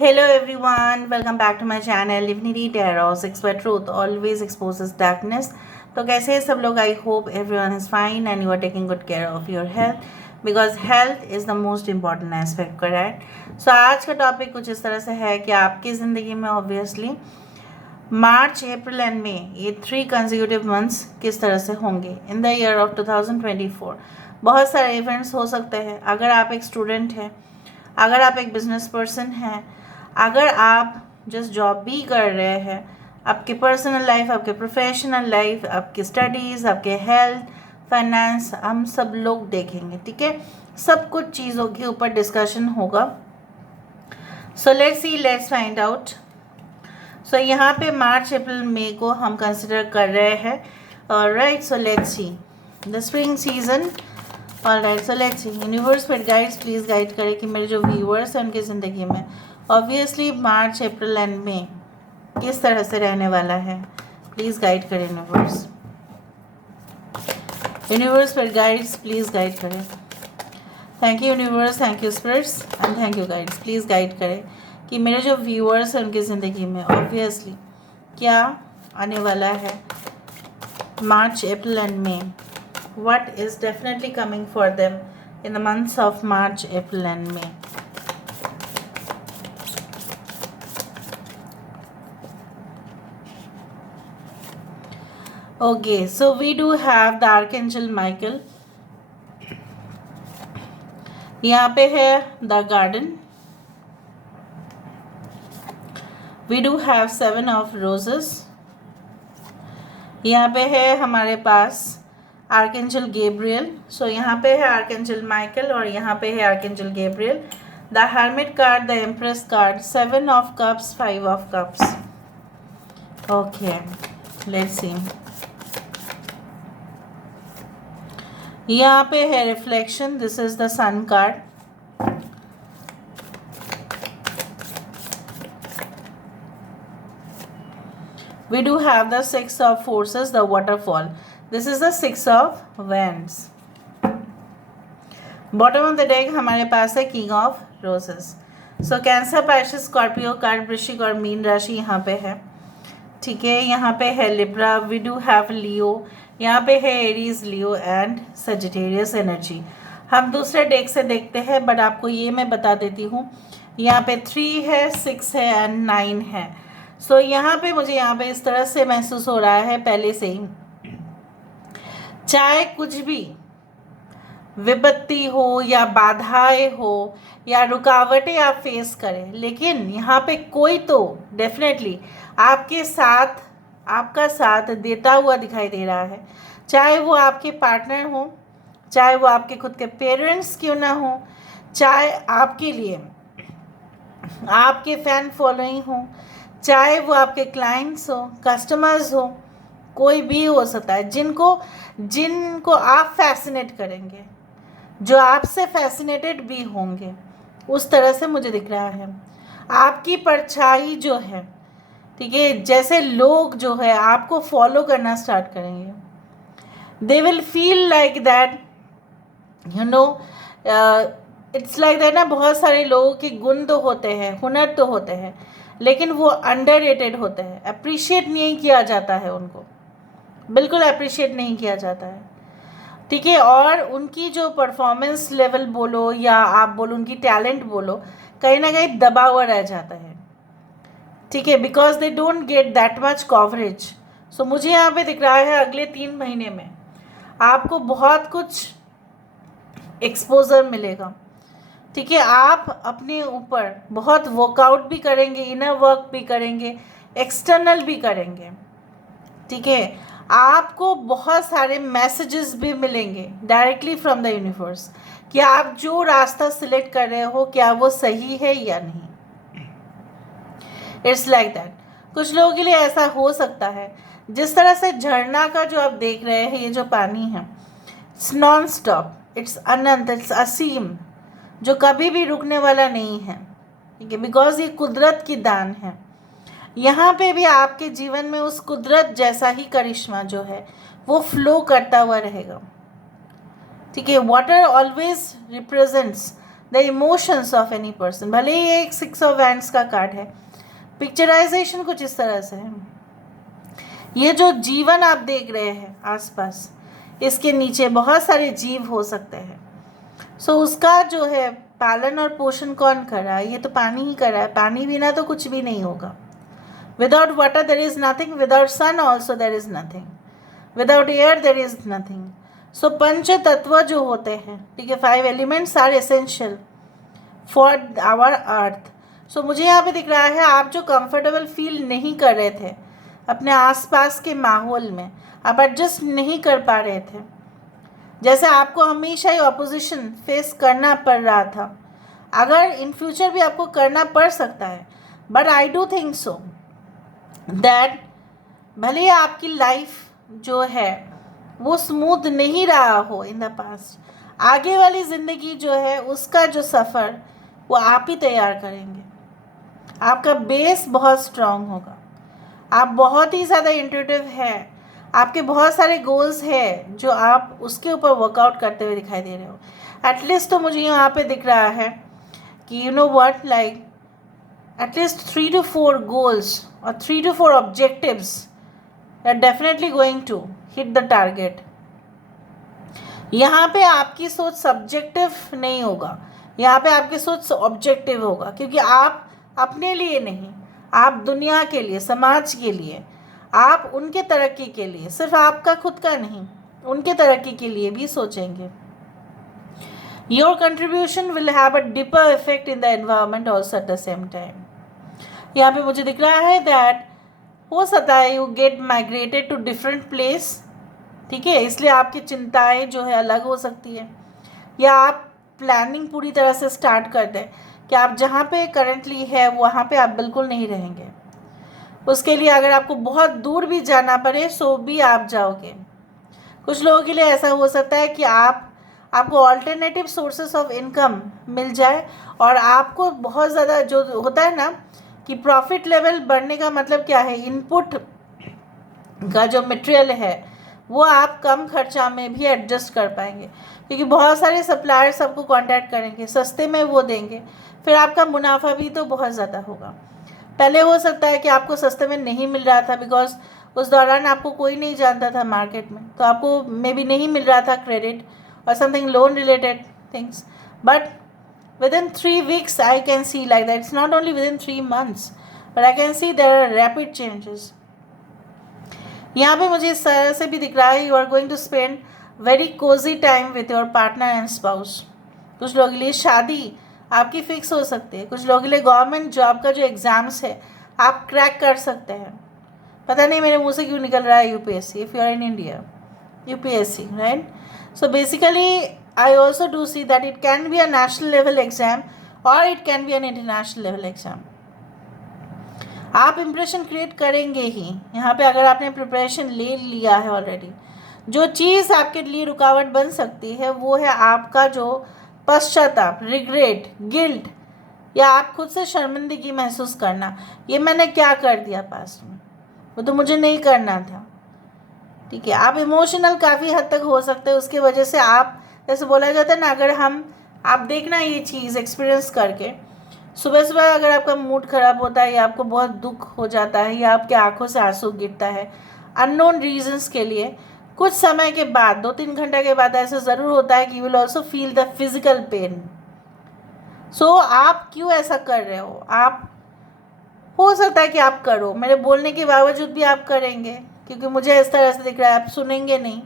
Hello everyone, welcome back to my channel Divinity Tarot 6 by Truth always exposes darkness. तो कैसे हैं सब लोग? I hope everyone is fine and you are taking good care of your health because health is the most important aspect, correct? So आज का topic कुछ इस तरह से है कि आपकी ज़िंदगी में ऑब्वियसली मार्च, अप्रैल एंड मई, ये 3 कंसेक्यूटिव मंथ्स किस तरह से होंगे इन द ईयर ऑफ 2024। बहुत सारे इवेंट्स हो सकते हैं। अगर आप एक स्टूडेंट हैं, अगर आप एक बिजनेस पर्सन हैं, अगर आप जस्ट जॉब भी कर रहे हैं, आपके पर्सनल लाइफ, आपके प्रोफेशनल लाइफ, आपकी स्टडीज़, आपके हेल्थ, फाइनेंस, हम सब लोग देखेंगे, ठीक है? सब कुछ चीज़ों के ऊपर डिस्कशन होगा। So let's see, let's find out. So यहाँ पे मार्च, अप्रैल, मई को हम कंसिडर कर रहे हैं। Right, so let's see the spring season. Alright, so let's C universe पर गाइड्स प्लीज़ गाइड करें कि मेरे जो व्यूअर्स हैं उनकी ज़िंदगी में ऑब्वियसली मार्च, अप्रैल एंड मई किस तरह से रहने वाला है। प्लीज़ गाइड करें यूनिवर्स। यूनिवर्स पर गाइड्स प्लीज़ गाइड करें। Thank you universe, thank you spirits and thank you guides. Please guide करें कि मेरे जो व्यूअर्स हैं उनकी ज़िंदगी में ऑब्वियसली क्या आने वाला है March, April and May. What is definitely coming for them in the months of March, April and May. Okay, so we do have the Archangel Michael. यहाँ पे है the garden. We do have 7 of roses. यहाँ पे है हमारे पास archangel Gabriel. सो यहाँ पे है आर्केंजल माइकल और यहाँ पे है archangel Gabriel. The hermit card, the empress card, 7 of cups, 5 of cups. Okay, let's see. यहाँ पे है reflection, this is the sun card. We do have the 6 of forces, the waterfall. This is the 6 of wands. Bottom of the deck हमारे पास है king of roses. So cancer, Pisces, Scorpio, कर्क, वृश्चिक और mean राशि यहाँ पे है, ठीक है? यहाँ पे है लिब्रा, वी डू हैव लियो, यहाँ पे है Aries, Leo and Sagittarius energy. हम दूसरे डेक से देखते हैं, बट आपको ये मैं बता देती हूँ, यहाँ पे 3 है, 6 है एंड 9 है। सो यहाँ पे मुझे यहाँ पे इस तरह से महसूस हो रहा है पहले से ही, चाहे कुछ भी विपत्ति हो या बाधाएं हो या रुकावटें आप फेस करें, लेकिन यहाँ पे कोई तो डेफिनेटली आपके साथ, आपका साथ देता हुआ दिखाई दे रहा है। चाहे वो आपके पार्टनर हो, चाहे वो आपके खुद के पेरेंट्स क्यों ना हो, चाहे आपके लिए आपके फैन फॉलोइंग हो, चाहे वो आपके क्लाइंट्स हो, कस्टमर्स हो, कोई भी हो सकता है, जिनको आप फैसिनेट करेंगे, जो आपसे फैसिनेटेड भी होंगे, उस तरह से मुझे दिख रहा है। आपकी परछाई जो है, ठीक है, जैसे लोग जो है आपको फॉलो करना स्टार्ट करेंगे। They will feel like that, you know, it's like that ना। बहुत सारे लोगों के गुण तो होते हैं, हुनर तो होते हैं, लेकिन वो अंडररेटेड होते हैं, अप्रिशिएट नहीं किया जाता है उनको, बिल्कुल अप्रिशिएट नहीं किया जाता है, ठीक है? और उनकी जो परफॉर्मेंस लेवल बोलो या आप बोलो उनकी टैलेंट बोलो, कहीं ना कहीं दबा हुआ रह जाता है, ठीक है? Because they don't get that much coverage. So मुझे यहाँ पे दिख रहा है अगले 3 महीने में आपको बहुत कुछ एक्सपोजर मिलेगा, ठीक है? आप अपने ऊपर बहुत वर्कआउट भी करेंगे, इनर वर्क भी करेंगे, एक्सटर्नल भी करेंगे, ठीक है? आपको बहुत सारे मैसेजेस भी मिलेंगे डायरेक्टली फ्रॉम द यूनिवर्स कि आप जो रास्ता सिलेक्ट कर रहे हो क्या वो सही है या नहीं। It's like that. कुछ लोगों के लिए ऐसा हो सकता है, जिस तरह से झरना का जो आप देख रहे हैं, ये जो पानी है, इट्स नॉन स्टॉप, इट्स अनंत, इट्स असीम, जो कभी भी रुकने वाला नहीं है, ठीक है? बिकॉज ये कुदरत की दान है। यहाँ पे भी आपके जीवन में उस कुदरत जैसा ही करिश्मा जो है वो फ्लो करता हुआ रहेगा, ठीक है? Water always represents the emotions of any person. भले ही एक 6 ऑफ वैंड्स का कार्ड है, पिक्चराइजेशन कुछ इस तरह से है। ये जो जीवन आप देख रहे हैं आसपास, इसके नीचे बहुत सारे जीव हो सकते हैं। सो उसका जो है पालन और पोषण कौन कर रहा है? ये तो पानी ही कर रहा है। पानी बिना तो कुछ भी नहीं होगा। Without water there is nothing, without sun also there is nothing, without air there is nothing. So पंच तत्व जो होते हैं, ठीक है, 5 elements are essential for our earth. So मुझे यहाँ पे दिख रहा है आप जो कंफर्टेबल फील नहीं कर रहे थे अपने आसपास के माहौल में, आप एडजस्ट नहीं कर पा रहे थे, जैसे आपको हमेशा ही ऑपोजिशन फेस करना पड़ रहा था, अगर इन फ्यूचर भी आपको करना पड़ सकता है। But I do think so that भले ही आपकी लाइफ जो है वो स्मूथ नहीं रहा हो इन द पास्ट, आगे वाली ज़िंदगी जो है उसका जो सफ़र वो आप ही तैयार करेंगे। आपका बेस बहुत स्ट्रांग होगा, आप बहुत ही ज़्यादा इंट्यूटिव है, आपके बहुत सारे गोल्स हैं जो आप उसके ऊपर वर्कआउट करते हुए दिखाई दे रहे हो। एटलीस्ट तो मुझे यहाँ पे दिख रहा है कि you know what, like at least 3 to 4 goals और 3 to 4 objectives are definitely going to hit the target. यहाँ पे आपकी सोच सब्जेक्टिव नहीं होगा, यहाँ पे आपकी सोच ऑब्जेक्टिव होगा, क्योंकि आप अपने लिए नहीं, आप दुनिया के लिए, समाज के लिए, आप उनके तरक्की के लिए, सिर्फ आपका खुद का नहीं, उनके तरक्की के लिए भी सोचेंगे। Your contribution will have a deeper effect in the environment also at the same time. यहाँ पे मुझे दिख रहा है दैट हो सकता है you get migrated to different place, ठीक है, इसलिए आपकी चिंताएं जो है अलग हो सकती है, या आप प्लानिंग पूरी तरह से स्टार्ट कर दें कि आप जहाँ पे करेंटली है वहाँ पे आप बिल्कुल नहीं रहेंगे। उसके लिए अगर आपको बहुत दूर भी जाना पड़े सो भी आप जाओगे। कुछ लोगों के लिए ऐसा हो सकता है कि आपको ऑल्टरनेटिव सोर्सेस ऑफ इनकम मिल जाए, और आपको बहुत ज़्यादा जो होता है ना कि प्रॉफिट लेवल बढ़ने का मतलब क्या है, इनपुट का जो मटेरियल है वो आप कम खर्चा में भी एडजस्ट कर पाएंगे, क्योंकि बहुत सारे सप्लायर्स आपको कांटेक्ट करेंगे, सस्ते में वो देंगे, फिर आपका मुनाफा भी तो बहुत ज़्यादा होगा। पहले हो सकता है कि आपको सस्ते में नहीं मिल रहा था बिकॉज उस दौरान आपको कोई नहीं जानता था मार्केट में, तो आपको मे बी नहीं मिल रहा था क्रेडिट और something loan related things, but within 3 weeks I can see like that. It's not only within 3 months, but I can see there are rapid changes. यहाँ पे मुझे इस तरह से भी दिख रहा है, you are going to spend very cosy time with your partner and spouse. कुछ लोगों के लिए शादी आपकी फिक्स हो सकती है, कुछ लोगों के लिए गवर्नमेंट जॉब का जो एग्ज़ाम्स है आप क्रैक कर सकते हैं। पता नहीं मेरे मुंह से क्यों निकल रहा है UPSC, if you are in India, UPSC, right? So basically I also do see that it can be a national level exam or it can be an international level exam. आप इम्प्रेशन क्रिएट करेंगे ही यहाँ पे, अगर आपने preparation ले लिया है already. जो चीज़ आपके लिए रुकावट बन सकती है वो है आपका जो पश्चाताप, रिग्रेट, गिल्ट, या आप खुद से शर्मिंदगी महसूस करना, ये मैंने क्या कर दिया पास्ट में, वो तो मुझे नहीं करना था, ठीक है। आप इमोशनल काफ़ी हद तक हो सकते हैं, उसकी वजह से आप, जैसे बोला जाता है ना, अगर आप देखना ये चीज़ एक्सपीरियंस करके, सुबह सुबह अगर आपका मूड ख़राब होता है या आपको बहुत दुख हो जाता है या आपके आंखों से आंसू गिरता है अननोन रीजंस के लिए, कुछ समय के बाद 2-3 घंटे के बाद ऐसा ज़रूर होता है कि you will also feel the physical pain. So आप क्यों ऐसा कर रहे हो? आप हो सकता है कि आप करो, मेरे बोलने के बावजूद भी आप करेंगे, क्योंकि मुझे इस तरह से दिख रहा है आप सुनेंगे नहीं,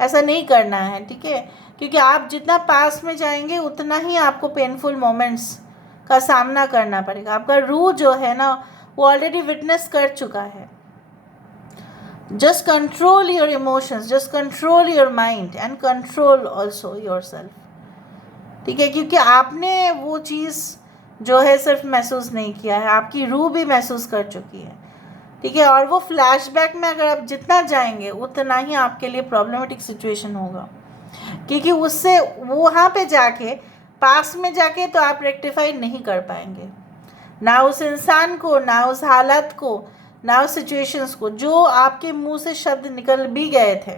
ऐसा नहीं करना है, ठीक है, क्योंकि आप जितना पास में जाएंगे उतना ही आपको पेनफुल मोमेंट्स का सामना करना पड़ेगा। आपका रूह जो है ना वो ऑलरेडी विटनेस कर चुका है। Just control your emotions, just control your mind and control also your self, ठीक है, क्योंकि आपने वो चीज़ जो है सिर्फ महसूस नहीं किया है, आपकी रूह भी महसूस कर चुकी है, ठीक है। और वो फ्लैशबैक में अगर आप जितना जाएंगे उतना ही आपके लिए प्रॉब्लमेटिक सिचुएशन होगा, क्योंकि उससे वहाँ पे जाके, पास में जाके तो आप रेक्टिफाई नहीं कर पाएंगे, ना उस इंसान को, ना उस हालत को, ना उस सिचुएशंस को। जो आपके मुंह से शब्द निकल भी गए थे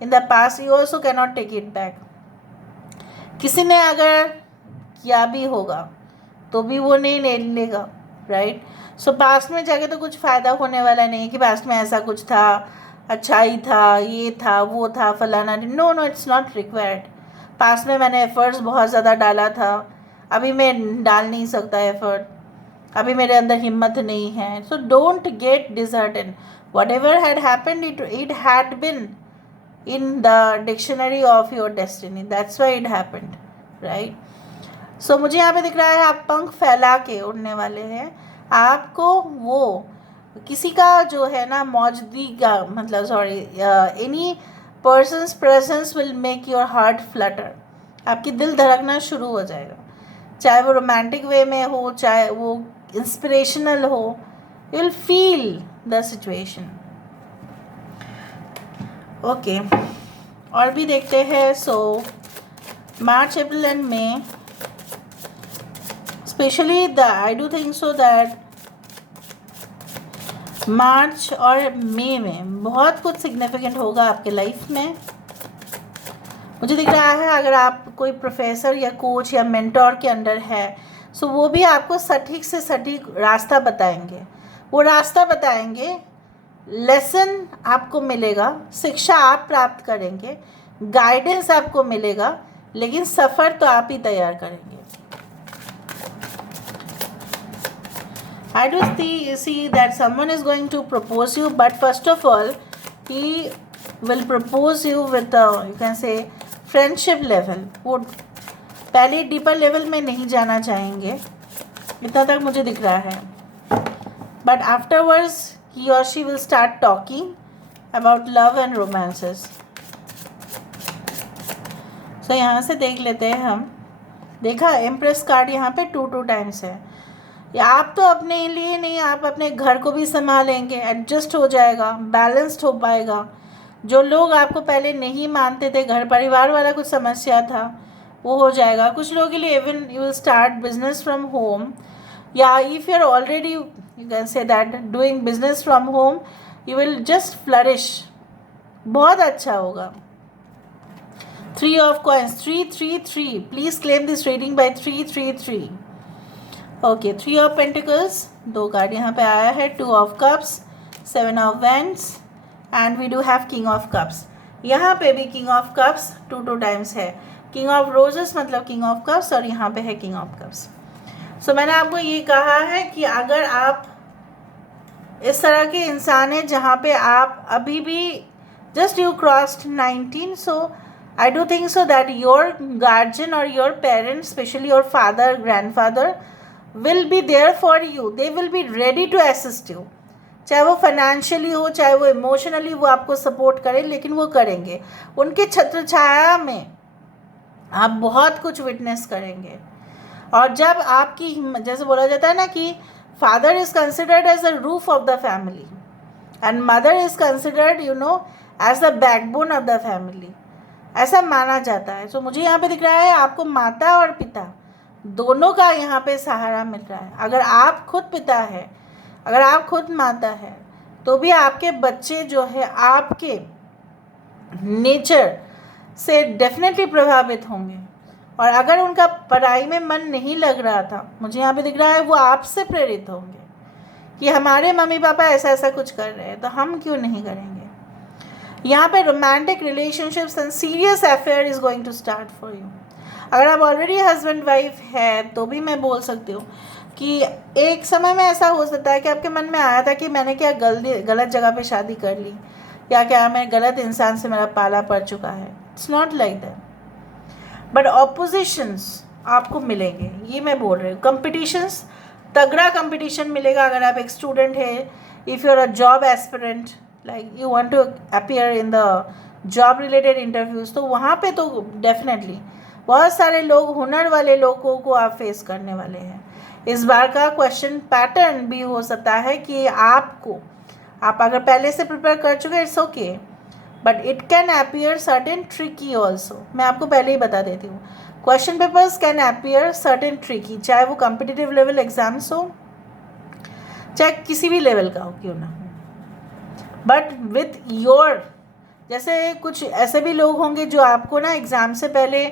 in the past, you also cannot take it back. किसी ने अगर किया भी होगा तो भी वो नहीं ले लेगा, राइट। सो पास्ट में जाके तो कुछ फ़ायदा होने वाला नहीं है कि पास्ट में ऐसा कुछ था, अच्छाई था, ये था, वो था, फलाना। No no, it's not required. Past में मैंने एफर्ट्स बहुत ज़्यादा डाला था, अभी मैं डाल नहीं सकता एफर्ट, अभी मेरे अंदर हिम्मत नहीं है। So don't get disheartened, whatever had happened it had been in the dictionary of your destiny, that's why it happened, right? So मुझे यहाँ पे दिख रहा है आप पंख फैला के उड़ने वाले हैं। आपको वो किसी का जो है ना मौजूदगी का मतलब sorry any persons presence will make your heart Flutter, आपकी दिल धड़कना शुरू हो जाएगा, चाहे वो रोमांटिक वे में हो, चाहे वो इंस्पिरेशनल हो, you will feel the situation. Okay, और भी देखते हैं। So March, April and May specially I do think so that March और मई में बहुत कुछ सिग्निफिकेंट होगा आपके लाइफ में। मुझे दिख रहा है अगर आप कोई प्रोफेसर या कोच या मेंटोर के अंडर है, सो वो भी आपको सटीक से सटीक रास्ता बताएंगे। वो रास्ता बताएंगे, लेसन आपको मिलेगा, शिक्षा आप प्राप्त करेंगे, गाइडेंस आपको मिलेगा, लेकिन सफ़र तो आप ही तैयार करेंगे। I do see that someone is going to propose you, but first of all, he will propose you with you can say friendship level. वो पहले डीपर लेवल में नहीं जाना चाहेंगे, इतना तक मुझे दिख रहा है, but afterwards he or she will start talking about love and romances. So यहाँ से देख लेते हैं हम। देखा एम्प्रेस कार्ड यहाँ पे 2 टाइम्स है। या आप तो अपने लिए नहीं, आप अपने घर को भी संभालेंगे, एडजस्ट हो जाएगा, बैलेंस्ड हो पाएगा। जो लोग आपको पहले नहीं मानते थे, घर परिवार वाला कुछ समस्या था, वो हो जाएगा। कुछ लोगों के लिए even you will start business from home, या if you are already you can say that doing business from home, you will just flourish, बहुत अच्छा होगा। 3 of coins, 333, please claim this reading by 333। Okay, 3 of Pentacles, 2 card यहाँ पे आया है, 2 of Cups, 7 of Wands and we do have King of Cups। यहाँ पे भी King of Cups 2 टाइम्स है। King of Roses मतलब King of Cups, और यहाँ पे है King of Cups। सो मैंने आपको ये कहा है कि अगर आप इस तरह के इंसान हैं जहाँ पे आप अभी भी just you crossed 19, so I do think so that your guardian or your parents, especially your father, grandfather, will be there for you. They will be ready to assist you. चाहे वो फाइनेंशियली हो, चाहे वो emotionally वो आपको support करें, लेकिन वो करेंगे। उनके छत्र छाया में आप बहुत कुछ विटनेस करेंगे। और जब आपकी जैसे बोला जाता है ना कि father is considered as the roof of the family and mother is considered you know as the backbone of the family, ऐसा माना जाता है। तो मुझे यहाँ पे दिख रहा है आपको माता और पिता दोनों का यहाँ पे सहारा मिल रहा है। अगर आप खुद पिता है, अगर आप खुद माता है, तो भी आपके बच्चे जो है आपके नेचर से डेफिनेटली प्रभावित होंगे। और अगर उनका पढ़ाई में मन नहीं लग रहा था, मुझे यहाँ पे दिख रहा है वो आपसे प्रेरित होंगे कि हमारे मम्मी पापा ऐसा ऐसा कुछ कर रहे हैं, तो हम क्यों नहीं करेंगे। यहाँ पे romantic relationships and serious affair is going to start for you. अगर आप ऑलरेडी हस्बैंड वाइफ है तो भी मैं बोल सकती हूँ कि एक समय में ऐसा हो सकता है कि आपके मन में आया था कि मैंने क्या गलत जगह पे शादी कर ली, या क्या मैं गलत इंसान से मेरा पाला पड़ चुका है। It's not like that, but opposition's आपको मिलेंगे, ये मैं बोल रही हूँ। कंपटीशंस, तगड़ा कंपटीशन मिलेगा। अगर आप एक स्टूडेंट है, if you are a job aspirant, like you want to appear in the job related interviews, तो वहाँ पे तो डेफिनेटली बहुत सारे लोग, हुनर वाले लोगों को आप फेस करने वाले हैं। इस बार का क्वेश्चन पैटर्न भी हो सकता है कि आप अगर पहले से प्रिपेयर कर चुके, it's okay, but it can appear certain tricky also. मैं आपको पहले ही बता देती हूँ, question papers can appear certain tricky, चाहे वो कॉम्पिटिटिव लेवल एग्जाम्स हो, चाहे किसी भी लेवल का हो क्यों ना हो। बट विथ योर, जैसे कुछ ऐसे भी लोग होंगे जो आपको ना एग्ज़ाम से पहले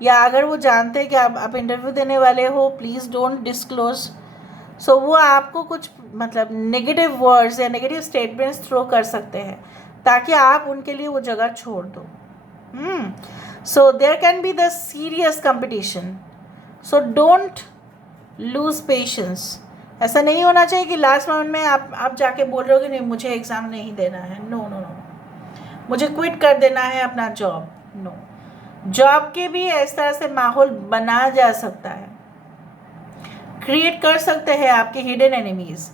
या अगर वो जानते हैं कि आप इंटरव्यू देने वाले हो, प्लीज़ डोंट डिस्क्लोज। सो वो आपको कुछ मतलब नेगेटिव वर्ड्स या नेगेटिव स्टेटमेंट्स थ्रो कर सकते हैं ताकि आप उनके लिए वो जगह छोड़ दो। So there can be the serious competition, so don't lose patience. ऐसा नहीं होना चाहिए कि लास्ट मोमेंट में आप जाके बोल रहे हो कि नहीं मुझे एग्ज़ाम नहीं देना है, नो नो नो, मुझे क्विट कर देना है अपना जॉब, नो। जॉब के भी इस तरह से माहौल बनाया जा सकता है, क्रिएट कर सकते हैं आपके हिडन एनिमीज़।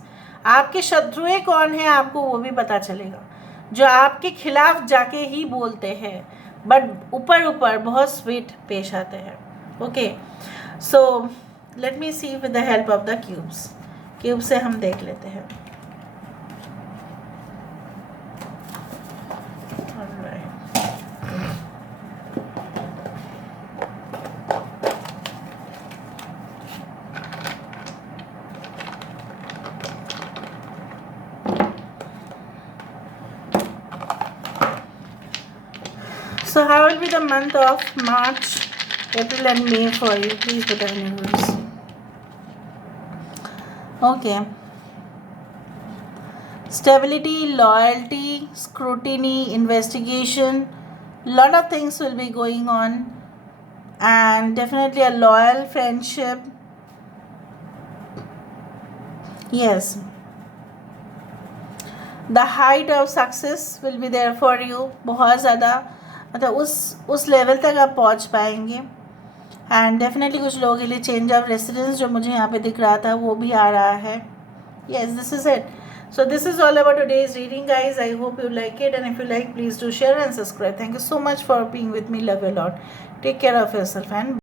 आपके शत्रुएं कौन हैं आपको वो भी पता चलेगा, जो आपके खिलाफ जाके ही बोलते हैं बट ऊपर ऊपर बहुत स्वीट पेश आते हैं। Okay, so let me see with the help of the cubes. Cube से हम देख लेते हैं। So how will be the month of March, April and May for you? Please put the universe. Okay. Stability, loyalty, scrutiny, investigation, lot of things will be going on, and definitely a loyal friendship. Yes. The height of success will be there for you. बहुत ज़्यादा मतलब उस level तक आप पहुंच पाएंगे। And definitely कुछ लोगों के लिए चेंज ऑफ रेसिडेंस जो मुझे यहाँ पे दिख रहा था वो भी आ रहा है। Yes, this is it. So this is all about today's reading guys. I hope you like it, and if you like please do share and subscribe. Thank you so much for being with me. Love you lot. Take care of yourself and